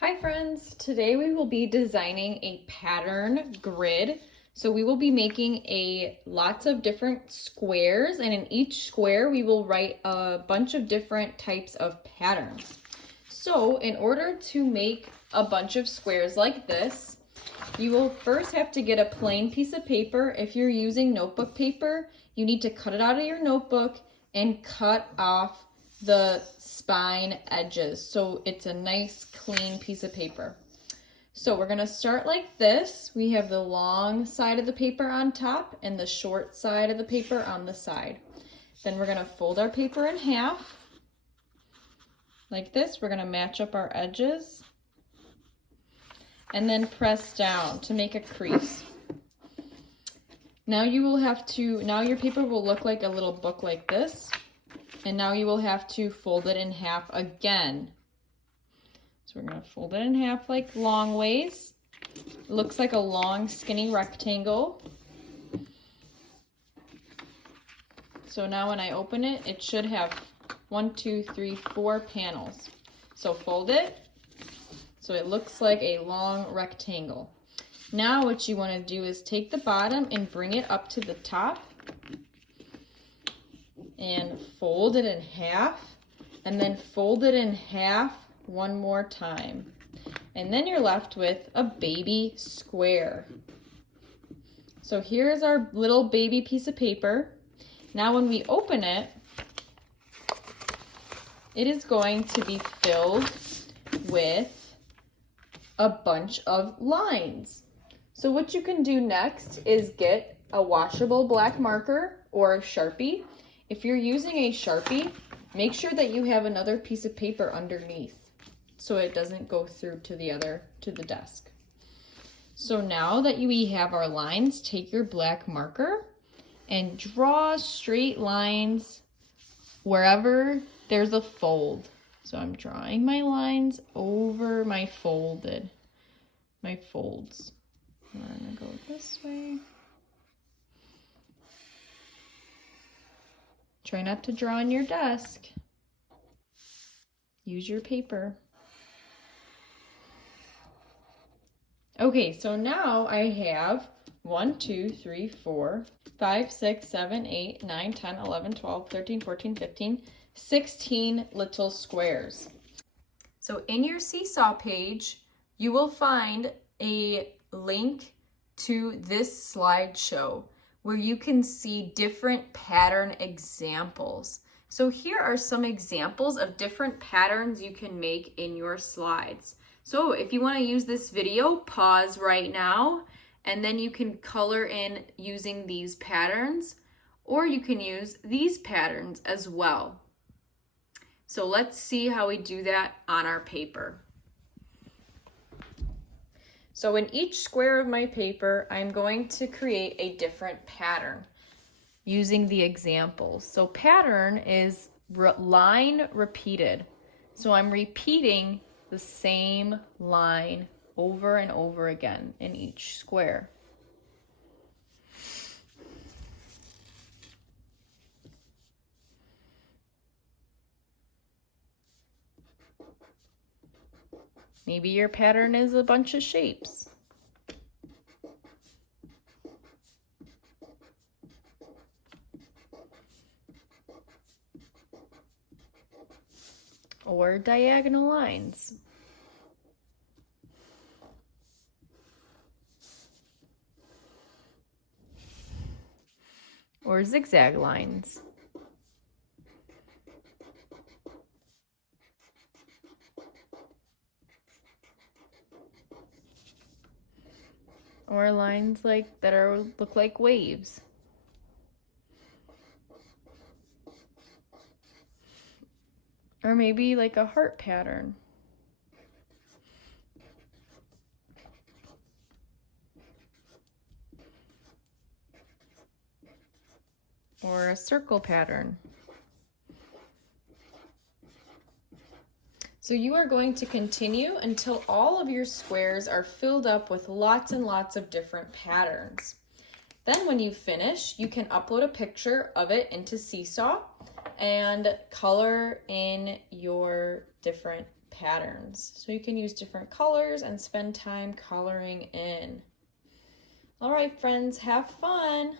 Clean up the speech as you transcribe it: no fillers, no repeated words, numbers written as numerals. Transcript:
Hi friends, today we will be designing a pattern grid. So we will be making lots of different squares, and in each square we will write a bunch of different types of patterns. So in order to make a bunch of squares like this, you will first have to get a plain piece of paper. If you're using notebook paper, you need to cut it out of your notebook and cut off the spine edges so it's a nice clean piece of paper. So we're going to start like this. We have the long side of the paper on top and the short side of the paper on the side. Then we're going to fold our paper in half like this. We're going to match up our edges and then press down to make a crease. Now your paper will look like a little book like this. And now you will have to fold it in half again. So we're going to fold it in half like long ways. It looks like a long skinny rectangle. So now when I open it, it should have 4 panels. So fold it so it looks like a long rectangle. Now what you want to do is take the bottom and bring it up to the top and fold it in half, and then fold it in half one more time. And then you're left with a baby square. So here's our little baby piece of paper. Now when we open it, it is going to be filled with a bunch of lines. So what you can do next is get a washable black marker or a Sharpie. If you're using a Sharpie, make sure that you have another piece of paper underneath so it doesn't go through to the desk. So now that we have our lines, take your black marker and draw straight lines wherever there's a fold. So I'm drawing my lines over my folds. I'm gonna go this way. Try not to draw on your desk. Use your paper. Okay, so now I have 1, 2, 3, 4, 5, 6, 7, 8, 9, 10, 11, 12, 13, 14, 15, 16 little squares. So in your Seesaw page, you will find a link to this slideshow where you can see different pattern examples. So here are some examples of different patterns you can make in your slides. So if you want to use this video, pause right now, and then you can color in using these patterns, or you can use these patterns as well. So let's see how we do that on our paper. So in each square of my paper, I'm going to create a different pattern using the examples. So pattern is line repeated. So I'm repeating the same line over and over again in each square. Maybe your pattern is a bunch of shapes. Or diagonal lines. Or zigzag lines. Or lines look like waves. Or maybe like a heart pattern. Or a circle pattern. So you are going to continue until all of your squares are filled up with lots and lots of different patterns. Then when you finish, you can upload a picture of it into Seesaw and color in your different patterns. So you can use different colors and spend time coloring in. All right, friends, have fun.